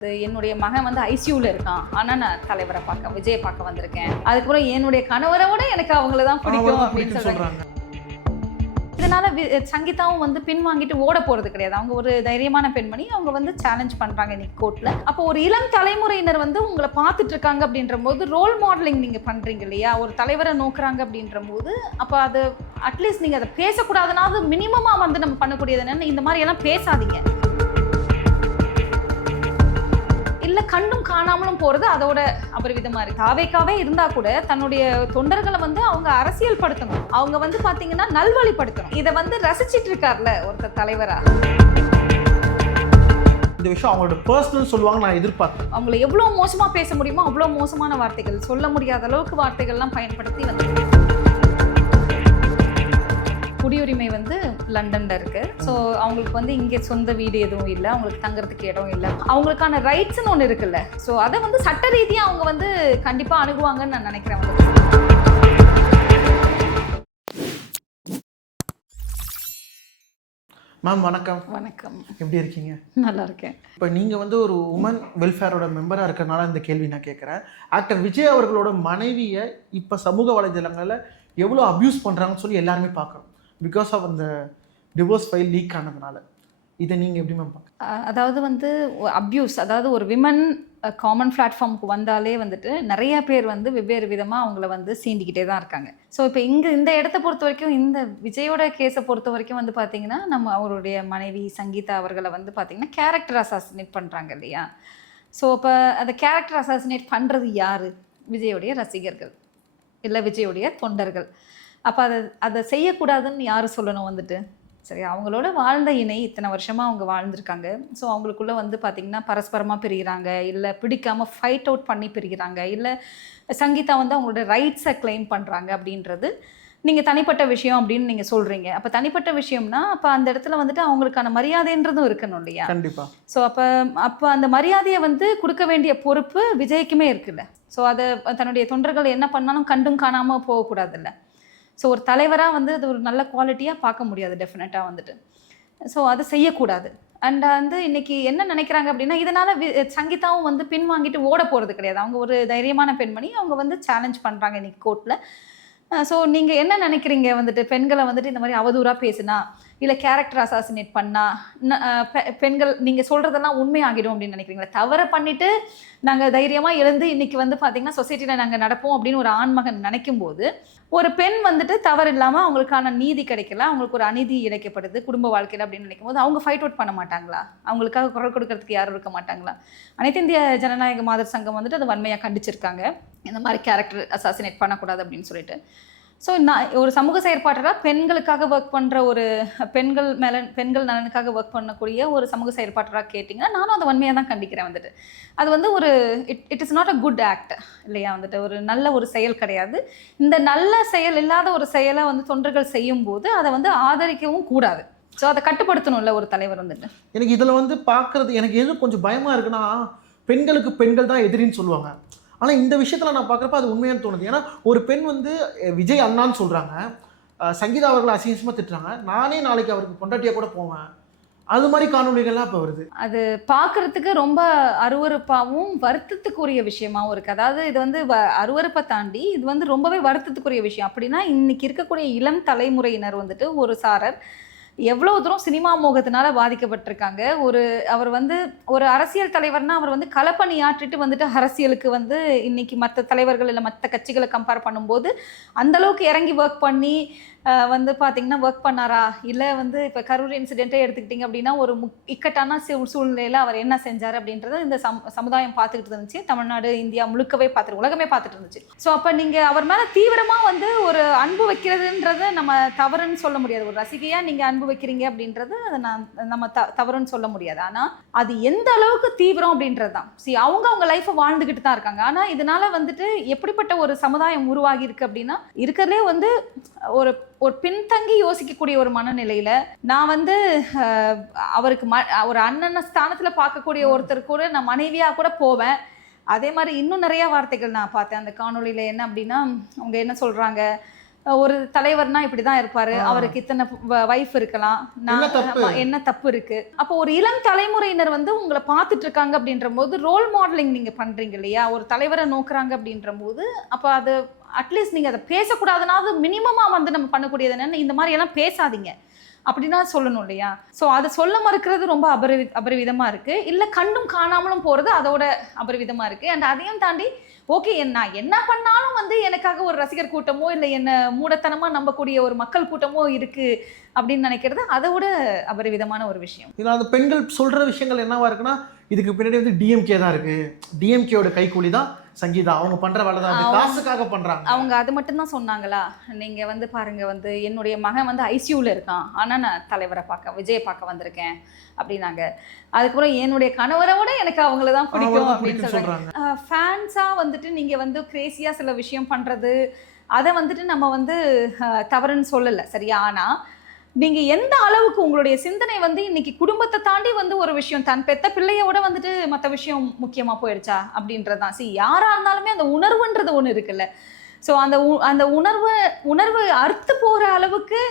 என்னுடைய மகன் வந்து ஐசியூவில் இருக்கான். ஆனால் நான் தலைவரை பார்க்க விஜயை பார்க்க வந்திருக்கேன். அதுக்கப்புறம் என்னுடைய கணவரை விட எனக்கு அவங்கள தான் பிடிக்கும் அப்படின்னு சொல்கிறாங்க. இதனால சங்கீதாவும் வந்து பின் வாங்கிட்டு ஓட போகிறது கிடையாது. அவங்க ஒரு தைரியமான பெண்மணி. அவங்க வந்து சேலஞ்ச் பண்ணுறாங்க இன்னைக்கு கோர்ட்டில். அப்போ ஒரு இளம் தலைமுறையினர் வந்து உங்களை பார்த்துட்டு இருக்காங்க அப்படின்ற போது ரோல் மாடலிங் நீங்கள் பண்ணுறீங்க இல்லையா? ஒரு தலைவரை நோக்குறாங்க அப்படின்ற போது அப்போ அது அட்லீஸ்ட் நீங்கள் அதை பேசக்கூடாதுனாவது மினிமமாக வந்து நம்ம பண்ணக்கூடியது என்னென்னு இந்த மாதிரி எல்லாம் பேசாதீங்க. இல்லை கண்டும் காணாமலும் போகிறது அதோட அபரிவிதமாக இருக்குது. தாவேக்காவே இருந்தால் கூட தன்னுடைய தொண்டர்களை வந்து அவங்க அரசியல் படுத்தணும். அவங்க வந்து பார்த்தீங்கன்னா நல்வழிப்படுத்தணும். இதை வந்து ரசிச்சிட்டு இருக்கார்ல ஒருத்தர் தலைவரா. இந்த விஷயம் அவங்களோட பர்சனல் சொல்லுவாங்க நான் எதிர்பார்த்தேன். அவங்கள எவ்வளோ மோசமாக பேச முடியுமோ அவ்வளோ மோசமான வார்த்தைகள், சொல்ல முடியாத அளவுக்கு வார்த்தைகள்லாம் பயன்படுத்தி வந்து குடியுரிமை வந்து லண்டன்ல இருக்கு. ஸோ அவங்களுக்கு வந்து இங்கே சொந்த வீடு எதுவும் இல்லை, அவங்களுக்கு தங்குறதுக்கு இடம் இல்லை. அவங்களுக்கான ரைட்ஸ்ன்னு ஒன்று இருக்குல்ல. ஸோ அதை வந்து சட்ட ரீதியாக அவங்க வந்து கண்டிப்பாக அணுகுவாங்கன்னு நான் நினைக்கிறேன். மேம் வணக்கம். வணக்கம். எப்படி இருக்கீங்க? நல்லா இருக்கேன். இப்போ நீங்கள் வந்து ஒரு உமன் வெல்ஃபேரோட மெம்பராக இருக்கிறனால இந்த கேள்வி நான் கேட்குறேன். ஆக்டர் விஜய் அவர்களோட மனைவியை இப்போ சமூக வலைதளங்களில் எவ்வளோ அப்யூஸ் பண்ணுறாங்கன்னு சொல்லி எல்லாருமே பார்க்குறோம். பிகாஸ் ஆஃப் அந்த டிவோர்ஸ் ஃபைல் லீக் ஆனதுனால இதை நீங்கள் எப்படி மேம் பார்க்க? அதாவது வந்து அப்யூஸ், அதாவது ஒரு விமன் காமன் பிளாட்ஃபார்முக்கு வந்தாலே வந்துட்டு நிறைய பேர் வந்து வெவ்வேறு விதமாக அவங்கள வந்து சீண்டிக்கிட்டே தான் இருக்காங்க. ஸோ இப்போ இந்த இடத்த பொறுத்த வரைக்கும், இந்த விஜயோட கேஸை பொறுத்த வரைக்கும் வந்து பார்த்திங்கன்னா நம்ம அவருடைய மனைவி சங்கீதா அவர்களை வந்து பார்த்திங்கன்னா கேரக்டர் அசாசினேட் பண்ணுறாங்க இல்லையா? ஸோ இப்போ அந்த கேரக்டர் அசாசினேட் பண்ணுறது யார்? விஜயோடைய ரசிகர்கள் இல்லை விஜயோடைய தொண்டர்கள். அப்போ அதை செய்யக்கூடாதுன்னு யார் சொல்லணும் வந்துட்டு? சரி, அவங்களோட வாழ்ந்த இணை இத்தனை வருஷமாக அவங்க வாழ்ந்திருக்காங்க. ஸோ அவங்களுக்குள்ளே வந்து பார்த்திங்கன்னா பரஸ்பரமாக பிரிகிறாங்க, இல்லை பிடிக்காமல் ஃபைட் அவுட் பண்ணி பிரிகிறாங்க, இல்லை சங்கீதா வந்து அவங்களோட ரைட்ஸை கிளைம் பண்ணுறாங்க அப்படின்றது நீங்கள் தனிப்பட்ட விஷயம் அப்படின்னு நீங்கள் சொல்கிறீங்க. அப்போ தனிப்பட்ட விஷயம்னா அப்போ அந்த இடத்துல வந்துட்டு அவங்களுக்கான மரியாதைன்றதும் இருக்கணும் இல்லையா? கண்டிப்பாக. ஸோ அப்போ அந்த மரியாதையை வந்து கொடுக்க வேண்டிய பொறுப்பு விஜய்க்குமே இருக்குல்ல. ஸோ அதை தன்னுடைய தொண்டர்கள் என்ன பண்ணாலும் கண்டும் காணாமல் போகக்கூடாதுல்ல. ஸோ ஒரு தலைவராக வந்து அது ஒரு நல்ல குவாலிட்டியாக பார்க்க முடியாது டெஃபினட்டாக வந்துட்டு. ஸோ அதை செய்யக்கூடாது. அண்ட் வந்து இன்றைக்கி என்ன நினைக்கிறாங்க அப்படின்னா, இதனால் சங்கீதாவும் வந்து பின் வாங்கிட்டு ஓட போகிறது கிடையாது. அவங்க ஒரு தைரியமான பெண்மணி. அவங்க வந்து சேலஞ்ச் பண்ணுறாங்க இன்றைக்கி கோர்ட்டில். ஸோ நீங்கள் என்ன நினைக்கிறீங்க வந்துட்டு? பெண்களை வந்துட்டு இந்த மாதிரி அவதூறாக பேசுனா, இல்லை கேரக்டர் அசாசினேட் பண்ணால் பெண்கள் நீங்கள் சொல்கிறதெல்லாம் உண்மையாகிடும் அப்படின்னு நினைக்கிறீங்களா? தவறை பண்ணிவிட்டு நாங்கள் தைரியமாக எழுந்து இன்றைக்கி வந்து பார்த்திங்கன்னா சொசைட்டியில் நாங்கள் நடப்போம் அப்படின்னு ஒரு ஆண்மகன் நினைக்கும் போது, ஒரு பெண் வந்துட்டு தவறு இல்லாமல் அவங்களுக்கான நீதி கிடைக்கல, அவங்களுக்கு ஒரு அநீதி இழைக்கப்படுது குடும்ப வாழ்க்கையில் அப்படின்னு நினைக்கும் போது அவங்க ஃபைட் அவுட் பண்ண மாட்டாங்களா? அவங்களுக்காக குரல் கொடுக்கறதுக்கு யாரும் இருக்க மாட்டாங்களா? அனைத்து இந்திய ஜனநாயக மாதர் சங்கம் வந்துட்டு அது வன்மையாக கண்டிச்சிருக்காங்க, இந்த மாதிரி கேரக்டர் அசாசினேட் பண்ணக்கூடாது அப்படின்னு சொல்லிட்டு. ஸோ நான் ஒரு சமூக செயற்பாட்டராக பெண்களுக்காக ஒர்க் பண்ணுற ஒரு பெண்கள் நலனுக்காக ஒர்க் பண்ணக்கூடிய ஒரு சமூக செயற்பாட்டராக கேட்டிங்கன்னா நானும் அதை வன்மையாக தான் கண்டிக்கிறேன் வந்துட்டு. அது வந்து ஒரு it is not a good act இல்லையா? வந்துட்டு ஒரு நல்ல ஒரு செயல் கிடையாது. இந்த நல்ல செயல் இல்லாத ஒரு செயலை வந்து தொண்டர்கள் செய்யும்போது அதை வந்து ஆதரிக்கவும் கூடாது. ஸோ அதை கட்டுப்படுத்தணும்ல ஒரு தலைவர் வந்துட்டு. எனக்கு இதில் வந்து பார்க்குறது எனக்கு எது கொஞ்சம் பயமாக இருக்குன்னா, பெண்களுக்கு பெண்கள் தான் எதிரின்னு சொல்லுவாங்க. ஆனால் இந்த விஷயத்தில் நான் பார்க்குறப்ப அது உண்மையானு தோணுது. ஏன்னா ஒரு பெண் வந்து விஜய் அண்ணான்னு சொல்கிறாங்க, சங்கீதா அவர்களை அசிங்கமாக திட்டுறாங்க. நானே நாளைக்கு அவருக்கு பொண்டாட்டியாக கூட போவேன். அது மாதிரி காணொலிகள்லாம் இப்போ வருது. அது பார்க்குறதுக்கு ரொம்ப அருவருப்பாகவும் வருத்தத்துக்குரிய விஷயமாகவும் இருக்குது. அதாவது இது வந்து அருவருப்பை தாண்டி இது வந்து ரொம்பவே வருத்தத்துக்குரிய விஷயம். அப்படின்னா இன்றைக்கி இருக்கக்கூடிய இளம் தலைமுறையினர் வந்துட்டு ஒரு சாரர் எவ்வளோ தூரம் சினிமா மோகத்தினால பாதிக்கப்பட்டிருக்காங்க. அவர் வந்து ஒரு அரசியல் தலைவர்னா அவர் வந்து களப்பணியாற்றிட்டு வந்துட்டு அரசியலுக்கு வந்து இன்னைக்கு மற்ற தலைவர்கள் இல்லை மற்ற கட்சிகளை கம்பேர் பண்ணும்போது அந்தளவுக்கு இறங்கி ஒர்க் பண்ணி வந்து பார்த்திங்கன்னா ஒர்க் பண்ணாரா? இல்லை வந்து இப்போ கரூர் இன்சிடெண்ட்டே எடுத்துக்கிட்டிங்க அப்படின்னா ஒரு இக்கட்டான சூழ்நிலையில் அவர் என்ன செஞ்சார் அப்படின்றத இந்த சமுதாயம் பார்த்துக்கிட்டு இருந்துச்சு. தமிழ்நாடு, இந்தியா முழுக்கவே பார்த்துட்டு, உலகமே பார்த்துட்டு இருந்துச்சு. ஸோ அப்போ நீங்கள் அவர் மேலே தீவிரமாக வந்து ஒரு அன்பு வைக்கிறதுன்றத நம்ம தவறுன்னு சொல்ல முடியாது. ஒரு ரசிகையாக நீங்கள் அன்பு வைக்கிறீங்க அப்படின்றது அதை நம்ம தவறுன்னு சொல்ல முடியாது. ஆனால் அது எந்த அளவுக்கு தீவிரம் அப்படின்றது தான். அவங்க லைஃப்பை வாழ்ந்துக்கிட்டு தான் இருக்காங்க. ஆனால் இதனால் வந்துட்டு எப்படிப்பட்ட ஒரு சமுதாயம் உருவாகி இருக்கு அப்படின்னா, இருக்கிறதுலே வந்து ஒரு பின்தங்கி யோசிக்கக்கூடிய ஒரு மனநிலையில் நான் வந்து அவருக்கு ஒரு அண்ணன் ஸ்தானத்தில் பார்க்கக்கூடிய ஒருத்தர் கூட நான் மனைவியாக கூட போவேன். அதே மாதிரி இன்னும் நிறையா வார்த்தைகள் நான் பார்த்தேன் அந்த காணொலியில். என்ன அப்படின்னா, அவங்க என்ன சொல்கிறாங்க, ஒரு தலைவர்னா இப்படிதான் இருப்பாரு, அவருக்கு இத்தனை வைஃப் இருக்கலாம், என்ன தப்பு இருக்கு. அப்போ ஒரு இளம் தலைமுறையினர் வந்து உங்களை பார்த்துட்டு இருக்காங்க அப்படின்ற போது ரோல் மாடலிங் நீங்க பண்றீங்க இல்லையா, ஒரு தலைவரை நோக்குறாங்க அப்படின்ற போது அப்ப அது அட்லீஸ்ட் நீங்க அதை பேசக்கூடாதுனாவது மினிமமா வந்து நம்ம பண்ணக்கூடியது என்னன்னு, இந்த மாதிரி எல்லாம் பேசாதீங்க அப்படின்னா சொல்லணும் இல்லையா. ஸோ அதை சொல்ல மறுக்கிறது ரொம்ப அபரிவிதமா இருக்கு. இல்லை கண்டும் காணாமலும் போறது அதோட அபரிவிதமா இருக்கு. அண்ட் அதையும் தாண்டி ஓகே, நான் என்ன பண்ணாலும் வந்து எனக்காக ஒரு ரசிகர் கூட்டமோ இல்லை என்ன மூடத்தனமா நம்பக்கூடிய ஒரு மக்கள் கூட்டமோ இருக்கு அப்படின்னு நினைக்கிறது அதை விட அபரிவிதமான ஒரு விஷயம். இதில் அந்த பெண்கள் சொல்ற விஷயங்கள் என்னவா இருக்குன்னா, இதுக்கு பின்னாடி வந்து டிஎம்கே தான் இருக்கு, டிஎம்கேயோட கைக்கூலி தான் சங்கீதா, அவங்க பண்ற வேலை தான், காசுக்காக பண்றாங்க. அவங்க அது மட்டும் தான் சொன்னாங்களா? நீங்க வந்து பாருங்க, வந்து என்னுடைய மகன் வந்து ஐசியூல இருக்கான், ஆனா நான் தலைவரை பார்க்க விஜயை பார்க்க வந்திருக்கேன் அப்படின்னாங்க. அதுக்கப்புறம் என்னுடைய கணவரை விட எனக்கு அவங்கள தான் பிடிக்கும் அப்படின்னு சொல்றாங்க. ஃபேன்ஸா வந்துட்டு நீங்க வந்து கிரேசியா சில விஷயம் பண்றது அதை வந்துட்டு நம்ம வந்து தவறுன்னு சொல்லலை, சரியா? ஆனா நீங்க எந்த அளவுக்கு உங்களுடைய சிந்தனை வந்து இன்னைக்கு குடும்பத்தை தாண்டி வந்து ஒரு விஷயம், தன் பெத்த பிள்ளையோட வந்துட்டு மற்ற விஷயம் முக்கியமா போயிடுச்சா அப்படின்றதான். யாரா இருந்தாலுமே அந்த உணர்வுன்றது ஒண்ணு இருக்குல்ல. ஸோ அந்த உணர்வு அறுத்து போற அளவுக்கு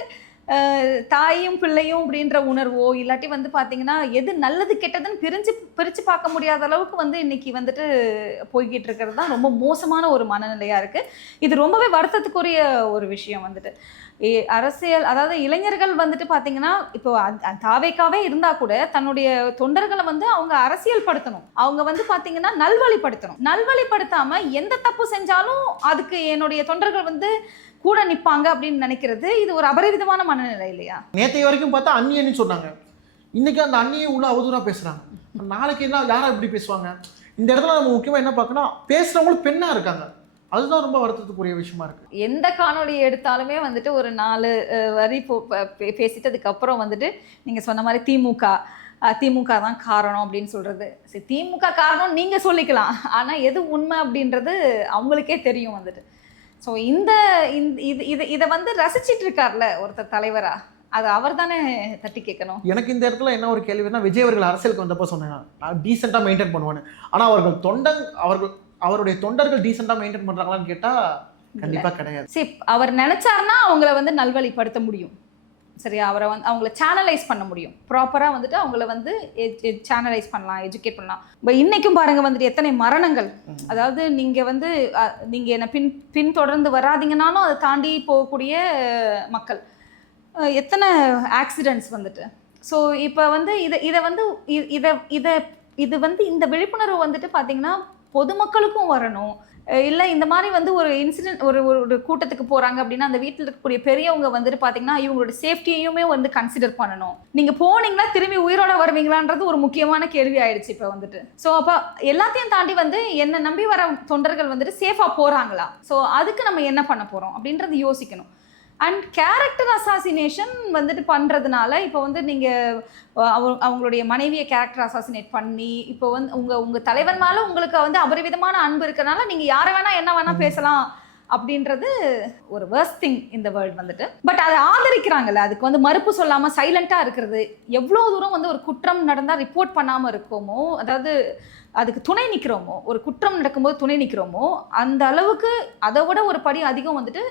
தாயும் பிள்ளையும் அப்படின்ற உணர்வோ இல்லாட்டி வந்து பார்த்தீங்கன்னா எது நல்லது கெட்டதுன்னு பிரித்து பார்க்க முடியாத அளவுக்கு வந்து இன்னைக்கு வந்துட்டு போய்கிட்டு இருக்கிறது தான் ரொம்ப மோசமான ஒரு மனநிலையாக இருக்குது. இது ரொம்பவே வருத்தத்துக்குரிய ஒரு விஷயம். வந்துட்டு அரசியல், அதாவது இளைஞர்கள் வந்துட்டு பார்த்தீங்கன்னா இப்போ தாவேக்காவே இருந்தால் கூட தன்னுடைய தொண்டர்களை வந்து அவங்க அரசியல் படுத்தணும், அவங்க வந்து பார்த்தீங்கன்னா நல்வழிப்படுத்தாமல் எந்த தப்பு செஞ்சாலும் அதுக்கு என்னுடைய தொண்டர்கள் வந்து கூட நிற்பாங்க அப்படின்னு நினைக்கிறது இது ஒரு அபரிவிதமான மனநிலை இல்லையா? நேற்றைய வரைக்கும் பார்த்தா அந்நியன்னு சொன்னாங்க, இன்னைக்கு அந்த அந்நியை உள்ள அவதூறாக பேசுறாங்க. நாளைக்கு என்ன யாரை எப்படி பேசுவாங்க? இந்த இடத்துல நம்ம முக்கியமாக என்ன பார்க்கணும், பேசுறவங்களும் பெண்ணா இருக்காங்க, அதுதான் ரொம்ப வருத்தத்துக்குரிய விஷயமா இருக்கு. எந்த காணொலியை எடுத்தாலுமே வந்துட்டு ஒரு 4 வரி பேசிட்டு அதுக்கப்புறம் வந்துட்டு நீங்க சொன்ன மாதிரி திமுக தான் காரணம் அப்படின்னு சொல்றது. சரி, திமுக காரணம் நீங்க சொல்லிக்கலாம், ஆனா எது உண்மை அப்படின்றது அவங்களுக்கே தெரியும் வந்துட்டு. ஸோ இதை வந்து ரசிச்சிட்டு இருக்கார்ல ஒருத்தர் தலைவரா, அது அவர் தானே தட்டி கேட்கணும். எனக்கு இந்த இடத்துல என்ன ஒரு கேள்வினா, விஜய் அவர்கள் அரசியலுக்கு வந்தப்போ சொன்னாங்க டீசெண்டாக மெயின்டைன் பண்ணுவான்னு, ஆனால் அவருடைய தொண்டர்கள் டீசெண்டாக மெயின்டைன் பண்ணுறாங்களான்னு கேட்டால் கண்டிப்பாக கிடையாது. சரி, அவர் நினைச்சாருன்னா அவங்கள வந்து நல்வழிப்படுத்த முடியும், சரியா? அவங்கள சேனலைஸ் பண்ண முடியும், ப்ராப்பராக வந்துட்டு அவங்கள வந்து சேனலைஸ் பண்ணலாம், எஜுகேட் பண்ணலாம். இப்போ இன்றைக்கும் பாருங்கள் வந்துட்டு எத்தனை மரணங்கள், அதாவது நீங்கள் என்னை பின்தொடர்ந்து வராதிங்கனாலும் அதை தாண்டி போகக்கூடிய மக்கள், எத்தனை ஆக்சிடென்ட்ஸ் வந்துட்டு. ஸோ இப்போ வந்து இது வந்து இந்த விழிப்புணர்வு வந்துட்டு பார்த்திங்கன்னா பொதுமக்களுக்கும் வரணும். இல்லை இந்த மாதிரி வந்து ஒரு இன்சிடென்ட் ஒரு கூட்டத்துக்கு போகிறாங்க அப்படின்னா அந்த வீட்டில் இருக்கக்கூடிய பெரியவங்க வந்துட்டு பார்த்தீங்கன்னா இவங்களோட சேஃப்டியுமே வந்து கன்சிடர் பண்ணணும். நீங்கள் போனீங்கன்னா திரும்பி உயிரோட வருவீங்களான்றது ஒரு முக்கியமான கேள்வி ஆயிடுச்சு இப்போ வந்துட்டு. ஸோ அப்போ எல்லாத்தையும் தாண்டி வந்து என்னை நம்பி வர தொண்டர்கள் வந்துட்டு சேஃபாக போகிறாங்களா, ஸோ அதுக்கு நம்ம என்ன பண்ண போகிறோம் அப்படின்றது யோசிக்கணும். அண்ட் கேரக்டர் அசாசினேஷன் வந்துட்டு பண்ணுறதுனால இப்போ வந்து நீங்கள் அவங்களுடைய மனைவியை கேரக்டர் அசாசினேட் பண்ணி இப்போ வந்து உங்கள் தலைவர் மேலே உங்களுக்கு வந்து அபரிவிதமான அன்பு இருக்கிறனால நீங்கள் யாரை வேணால் என்ன வேணால் பேசலாம் அப்படின்றது ஒரு வேர்ஸ்ட் திங் இந்த வேர்ல்டு வந்துட்டு. பட் அதை ஆதரிக்கிறாங்கல்ல, அதுக்கு வந்து மறுப்பு சொல்லாமல் சைலண்ட்டாக இருக்கிறது. எவ்வளோ தூரம் வந்து ஒரு குற்றம் நடந்தால் ரிப்போர்ட் பண்ணாமல் இருக்கோமோ, அதாவது அதுக்கு துணை நிற்கிறோமோ, ஒரு குற்றம் நடக்கும்போது துணை நிற்கிறோமோ, அந்த அளவுக்கு அதை விட ஒரு படி அதிகம் வந்துட்டு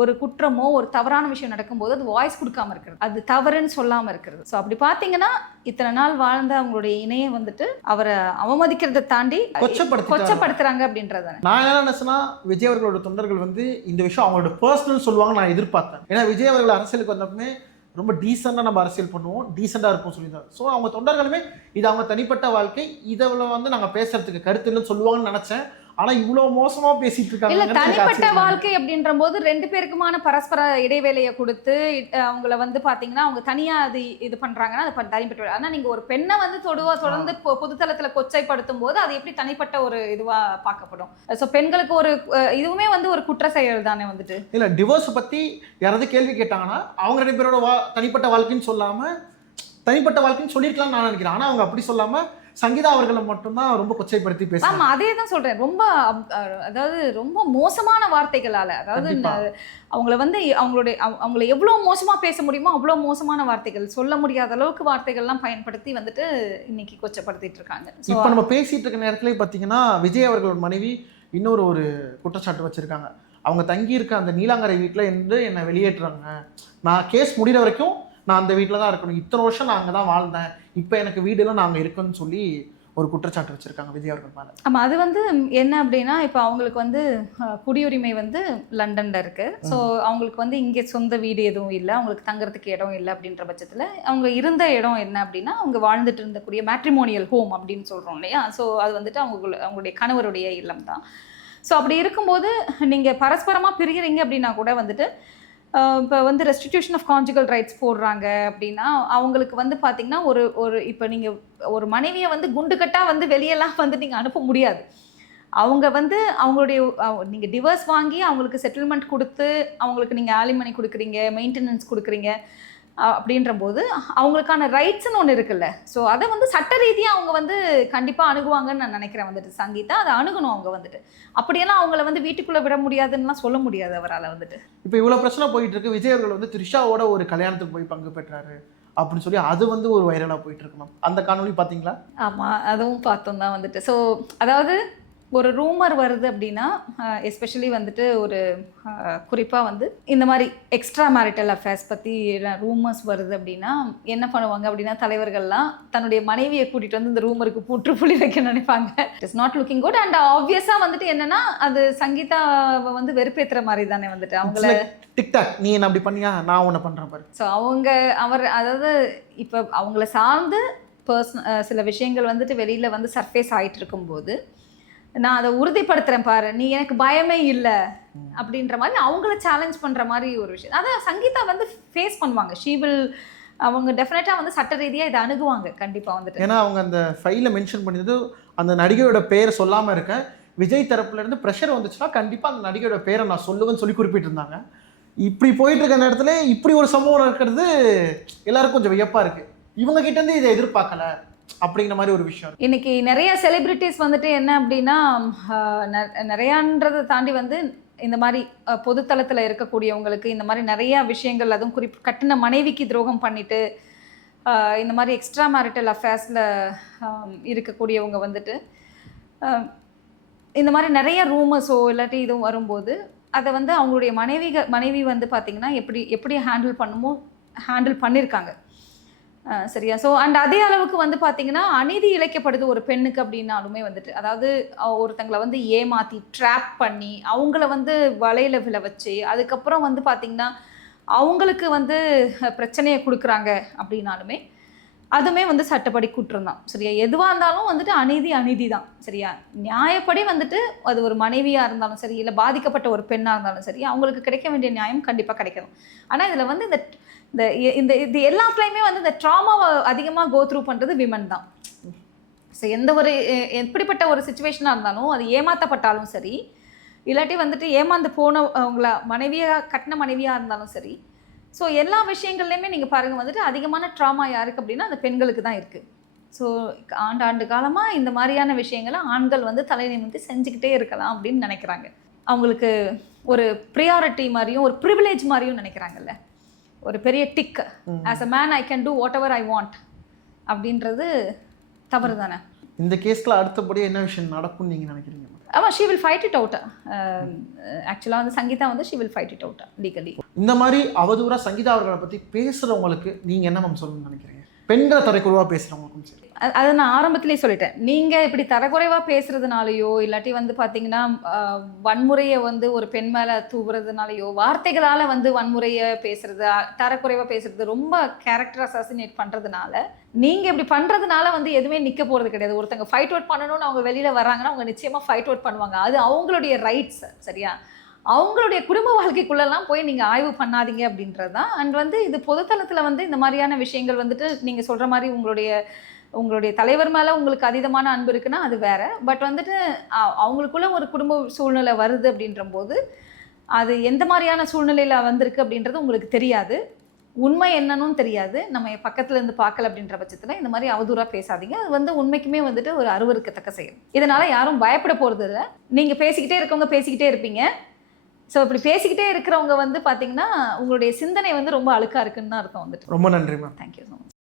ஒரு குற்றமோ ஒரு தவறான விஷயம் நடக்கும்போது அது வாய்ஸ் கொடுக்காம இருக்கிறது, அது தவறுன்னு சொல்லாமல் இருக்கிறது. ஸோ அப்படி பார்த்தீங்கன்னா இத்தனை நாள் வாழ்ந்த அவங்களுடைய இணையை வந்துட்டு அவரை அவமதிக்கிறதை தாண்டி கொச்சப்படுத்துறாங்க அப்படின்றத நான் என்ன நினைச்சேன்னா, விஜய் அவர்களோட தொண்டர்கள் வந்து இந்த விஷயம் அவங்களோட பர்சனல் சொல்லுவாங்க நான் எதிர்பார்த்தேன். ஏன்னா விஜய் அவர்கள் அரசியலுக்கு வந்தப்பமே ரொம்ப டீசெண்டாக நம்ம அரசியல் பண்ணுவோம், டீசெண்டாக இருப்போம் சொல்லியிருந்தாங்க. ஸோ அவங்க தொண்டர்களுமே இது அவங்க தனிப்பட்ட வாழ்க்கை, இதில் வந்து நாங்கள் பேசுறதுக்கு கருத்து இல்லைன்னு சொல்லுவாங்கன்னு நினச்சேன். ஆனா இவ்வளவு மோசமா பேசிட்டு இருக்காங்க. இல்ல, தனிப்பட்ட வாழ்க்கை அப்படின்ற போது 2 பேருக்குமான பரஸ்பர இடைவேளையை கொடுத்து அவங்கள வந்து பாத்தீங்கன்னா அவங்க தனியா இது பண்றாங்கன்னா அது தனிப்பட்ட. ஆனா நீங்க ஒரு பெண்ணை வந்து தொடர்ந்து பொதுத்தளத்துல கொச்சைப்படுத்தும் போது அது எப்படி தனிப்பட்ட ஒரு இதுவா பார்க்கப்படும்? சோ பெண்களுக்கு ஒரு இதுவுமே வந்து ஒரு குற்ற செயல் தானே வந்துட்டு. இல்ல, டிவோர்ஸ் பத்தி யாராவது கேள்வி கேட்டாங்கன்னா அவங்க 2 பேரோட தனிப்பட்ட வாழ்க்கைன்னு சொல்லாம தனிப்பட்ட வாழ்க்கைன்னு சொல்லிருக்கலாம்னு நான் நினைக்கிறேன். ஆனா அவங்க அப்படி சொல்லாம சங்கீதா அவர்களை மட்டும்தான் ரொம்ப கொச்சைப்படுத்தி பேசுறாங்க. ஆமா, அதே தான் சொல்றேன். ரொம்ப அதாவது ரொம்ப மோசமான வார்த்தைகளால, அதாவது அவங்கள வந்து அவங்கள எவ்வளவு மோசமா பேச முடியுமோ அவ்வளவு மோசமான வார்த்தைகள், சொல்ல முடியாத அளவுக்கு வார்த்தைகள்லாம் பயன்படுத்தி வந்துட்டு இன்னைக்கு கொச்சப்படுத்திட்டு இருக்காங்க. இப்ப நம்ம பேசிட்டு இருக்க நேரத்துல பாத்தீங்கன்னா விஜய் அவர்களோட மனைவி இன்னொரு குற்றச்சாட்டு வச்சிருக்காங்க. அவங்க தங்கியிருக்க அந்த நீலாங்கரை வீட்டில் இருந்து என்னை வெளியேற்றுறாங்க, நான் கேஸ் முடிகிற வரைக்கும் நான் அந்த வீட்டில் தான் இருக்கணும், இத்தனை வருஷம் நான் அங்கே தான் வாழ்ந்தேன், இப்போ எனக்கு வீடெல்லாம் நாங்கள் இருக்கோன்னு சொல்லி ஒரு குற்றச்சாட்டு வச்சுருக்காங்க விஜய் அவர்கள் மேலே. ஆமாம், அது வந்து என்ன அப்படின்னா இப்போ அவங்களுக்கு வந்து குடியுரிமை வந்து லண்டனில் இருக்குது. ஸோ அவங்களுக்கு வந்து இங்கே சொந்த வீடு எதுவும் இல்லை, அவங்களுக்கு தங்குறதுக்கு இடம் இல்லை. அப்படின்ற பட்சத்தில் அவங்க இருந்த இடம் என்ன அப்படின்னா அவங்க வாழ்ந்துட்டு இருந்தக்கூடிய மேட்ரிமோனியல் ஹோம் அப்படின்னு சொல்கிறோம் இல்லையா. ஸோ அது வந்துட்டு அவங்களுடைய கணவருடைய இல்லம் தான். ஸோ அப்படி இருக்கும்போது நீங்கள் பரஸ்பரமாக பிரிகிறீங்க அப்படின்னா கூட வந்துட்டு இப்போ வந்து ரெஸ்டிடியூஷன் ஆஃப் கான்ஜுகல் ரைட்ஸ் போடுறாங்க அப்படின்னா அவங்களுக்கு வந்து பார்த்தீங்கன்னா ஒரு இப்போ நீங்கள் ஒரு மனைவியை வந்து குண்டுக்கட்டாக வந்து வெளியெல்லாம் வந்து நீங்கள் அனுப்ப முடியாது. அவங்க வந்து அவங்களுடைய நீங்கள் டிவோர்ஸ் வாங்கி அவங்களுக்கு செட்டில்மெண்ட் கொடுத்து அவங்களுக்கு நீங்கள் ஆலிமனி கொடுக்குறீங்க, மெயின்டெனன்ஸ் கொடுக்குறீங்க அப்படின்ற போது அவங்களுக்கான ரைட்ஸ்ன்னு ஒன்று இருக்குல்ல. ஸோ அதை வந்து சட்ட ரீதியாக அவங்க வந்து கண்டிப்பாக அணுகுவாங்கன்னு நான் நினைக்கிறேன். வந்துட்டு சங்கீதா அதை அணுகணும். அவங்க வந்துட்டு அப்படியெல்லாம் அவங்கள வந்து வீட்டுக்குள்ளே விட முடியாதுன்னுலாம் சொல்ல முடியாது அவரால் வந்துட்டு. இப்போ இவ்வளோ பிரச்சனை போயிட்டு இருக்கு, விஜய் அவர்கள் வந்து த்ரிஷாவோட ஒரு கல்யாணத்துக்கு போய் பங்கு பெற்றாரு அப்படின்னு சொல்லி அது வந்து ஒரு வைரலாக போயிட்டு இருக்கு மேம். அந்த காணொலி பார்த்தீங்களா? ஆமாம், அதுவும் பார்த்தோம் தான் வந்துட்டு. ஸோ அதாவது ஒரு ரூமர் வருது அப்படின்னா எஸ்பெஷலி வந்துட்டு ஒரு குறிப்பாக வந்து இந்த மாதிரி எக்ஸ்ட்ரா மேரிட்டல் அஃபேர்ஸ் பற்றி ரூமர்ஸ் வருது அப்படின்னா என்ன பண்ணுவாங்க அப்படின்னா தலைவர்கள்லாம் தன்னுடைய மனைவியை கூட்டிகிட்டு வந்து இந்த ரூமருக்கு புற்றுப்புள்ளி வைக்க நினைப்பாங்க. It's not looking good. And ஆப்வியஸாக வந்துட்டு என்னன்னா அது சங்கீதாவை வந்து வெறுப்பேற்றுற மாதிரி தானே வந்துட்டு அவங்கள டிக்டாக் நீ என்ன அப்படி பண்ணியா நான் உன்னை பண்ணுறேன் பாரு. ஸோ அதாவது இப்போ அவங்கள சார்ந்து சில விஷயங்கள் வந்துட்டு வெளியில் வந்து சர்ஃபேஸ் ஆகிட்டு இருக்கும்போது நான் அதை உறுதிப்படுத்துகிறேன் பாரு, நீ எனக்கு பயமே இல்லை அப்படின்ற மாதிரி அவங்கள சேலஞ்ச் பண்ணுற மாதிரி ஒரு விஷயம். அதான் சங்கீதா வந்து ஃபேஸ் பண்ணுவாங்க. அவங்க டெஃபினட்டாக வந்து சட்ட ரீதியாக இதை அணுகுவாங்க கண்டிப்பாக வந்துட்டு. ஏன்னா அவங்க அந்த ஃபைலில் மென்ஷன் பண்ணியது அந்த நடிகையோட பேரை சொல்லாமல் இருக்கேன், விஜய் தரப்புலேருந்து ப்ரெஷர் வந்துச்சுன்னா கண்டிப்பாக அந்த நடிகையோட பேரை நான் சொல்லுவேன்னு சொல்லி குறிப்பிட்டிருந்தாங்க. இப்படி போயிட்டு இருக்க நேரத்தில் இப்படி ஒரு சம்பவம் இருக்கிறது எல்லாருக்கும் கொஞ்சம் வியப்பாக இருக்குது. இவங்க கிட்டேருந்து இதை எதிர்பார்க்கல அப்படிங்கிற மாதிரி ஒரு விஷயம். இன்னைக்கு நிறைய செலிபிரிட்டிஸ் வந்துட்டு என்ன அப்படின்னா நிறையான்றதை தாண்டி வந்து இந்த மாதிரி பொதுத்தளத்தில் இருக்கக்கூடியவங்களுக்கு இந்த மாதிரி நிறையா விஷயங்கள், அதுவும் கட்டின மனைவிக்கு துரோகம் பண்ணிட்டு இந்த மாதிரி எக்ஸ்ட்ரா மேரிட்டல் அஃபேர்ஸில் இருக்கக்கூடியவங்க வந்துட்டு இந்த மாதிரி நிறைய ரூமர்ஸோ இல்லாட்டி இதுவும் வரும்போது அதை வந்து அவங்களுடைய மனைவி வந்து பார்த்திங்கன்னா எப்படி ஹேண்டில் பண்ணியிருக்காங்க. சரியா. ஸோ அண்ட் அதே அளவுக்கு வந்து பார்த்திங்கன்னா அநீதி இழைக்கப்படுது ஒரு பெண்ணுக்கு அப்படின்னாலுமே வந்துட்டு அதாவது ஒருத்தங்களை வந்து ஏமாற்றி ட்ராப் பண்ணி அவங்கள வந்து வலையில் விழ வச்சு அதுக்கப்புறம் வந்து பார்த்திங்கன்னா அவங்களுக்கு வந்து பிரச்சனையை கொடுக்குறாங்க அப்படின்னாலுமே அதுவுமே வந்து சட்டப்படி குற்றம் தான். சரியா. எதுவாக இருந்தாலும் வந்துட்டு அநீதி தான். சரியா. நியாயப்படி வந்துட்டு அது ஒரு மனைவியாக இருந்தாலும் சரி இல்லை பாதிக்கப்பட்ட ஒரு பெண்ணாக இருந்தாலும் சரி அவங்களுக்கு கிடைக்க வேண்டிய நியாயம் கண்டிப்பாக கிடைக்கணும். ஆனால் இதில் வந்து இது எல்லாத்துலேயுமே வந்து இந்த ட்ராமாவை அதிகமாக கோ த்ரூ பண்ணுறது விமன் தான். ஸோ எப்படிப்பட்ட ஒரு சுச்சுவேஷனாக இருந்தாலும் அது ஏமாற்றப்பட்டாலும் சரி இல்லாட்டி வந்துட்டு ஏமாந்து போனவங்கள கட்டின மனைவியாக இருந்தாலும் சரி. ஸோ எல்லா விஷயங்கள்லையுமே நீங்கள் பாருங்கள் வந்துட்டு அதிகமான ட்ராமா யாருக்கு அப்படின்னா அந்த பெண்களுக்கு தான் இருக்குது. ஸோ ஆண்டு காலமாக இந்த மாதிரியான விஷயங்களை ஆண்கள் வந்து தலை நிமிர்ந்து செஞ்சுக்கிட்டே இருக்கலாம் அப்படின்னு நினைக்கிறாங்க. அவங்களுக்கு ஒரு ப்ரியாரிட்டி மாதிரியும் ஒரு ப்ரிவிலேஜ் மாதிரியும் நினைக்கிறாங்கல்ல. ஒரு பெரிய dick, as a man I can do whatever I want அப்படின்றது தவறு தானே. இந்த கேஸில் அடுத்தபடி என்ன விஷயம் நடக்கும்னு நீங்கள் நினைக்கிறீங்க? ஆமாம், she will fight it out. ஆக்சுவலாக வந்து சங்கீதா வந்து she will fight it out legally. இந்த மாதிரி அவதூறாக சங்கீதா அவர்களை பற்றி பேசுகிறவங்களுக்கு நீங்கள் என்ன மேம் சொல்லணும்னு நினைக்கிறீங்க? பெண்களை தரக்குறைவாக பேசுகிறவங்களுக்கும் சரி. அதை நான் ஆரம்பத்திலே சொல்லிட்டேன். நீங்கள் இப்படி தரக்குறைவாக பேசுகிறதுனாலையோ இல்லாட்டி வந்து பார்த்தீங்கன்னா வன்முறையை வந்து ஒரு பெண் மேலே தூவுறதுனாலையோ வார்த்தைகளால் வந்து வன்முறையை பேசுகிறது தரக்குறைவாக பேசுகிறது ரொம்ப கேரக்டர் அசாசினேட் பண்ணுறதுனால நீங்கள் இப்படி பண்ணுறதுனால வந்து எதுவுமே நிற்க போகிறது கிடையாது. ஒருத்தங்க ஃபைட் அவுட் பண்ணணும்னு அவங்க வெளியில் வராங்கன்னா அவங்க நிச்சயமாக ஃபைட் அவுட் பண்ணுவாங்க. அது அவங்களுடைய ரைட்ஸ். சரியா. அவங்களுடைய குடும்ப வாழ்க்கைக்குள்ளெல்லாம் போய் நீங்கள் ஆய்வு பண்ணாதீங்க அப்படின்றது தான். அண்ட் வந்து இது பொதுத்தளத்தில் வந்து இந்த மாதிரியான விஷயங்கள் வந்துட்டு நீங்கள் சொல்கிற மாதிரி உங்களுடைய தலைவர் மேலே உங்களுக்கு அதீதமான அன்பு இருக்குன்னா அது வேற. பட் வந்துட்டு அவங்களுக்குள்ள ஒரு குடும்ப சூழ்நிலை வருது அப்படின்ற போது அது எந்த மாதிரியான சூழ்நிலையில் வந்திருக்கு அப்படின்றது உங்களுக்கு தெரியாது, உண்மை என்னன்னு தெரியாது, நம்ம பக்கத்துல இருந்து பார்க்கல அப்படின்ற பட்சத்தில் இந்த மாதிரி அவதூறாக பேசாதீங்க. அது வந்து உண்மைக்குமே வந்துட்டு ஒரு அருவருக்கத்தக்க செயல். இதனால யாரும் பயப்பட போகிறது இல்லை. நீங்கள் பேசிக்கிட்டே இருக்கவங்க பேசிக்கிட்டே இருப்பீங்க. ஸோ இப்படி பேசிக்கிட்டே இருக்கிறவங்க வந்து பார்த்தீங்கன்னா உங்களுடைய சிந்தனை வந்து ரொம்ப அழுக்காக இருக்குன்னு தான் அர்த்தம் வந்துட்டு. ரொம்ப நன்றி மேம். Thank you so much.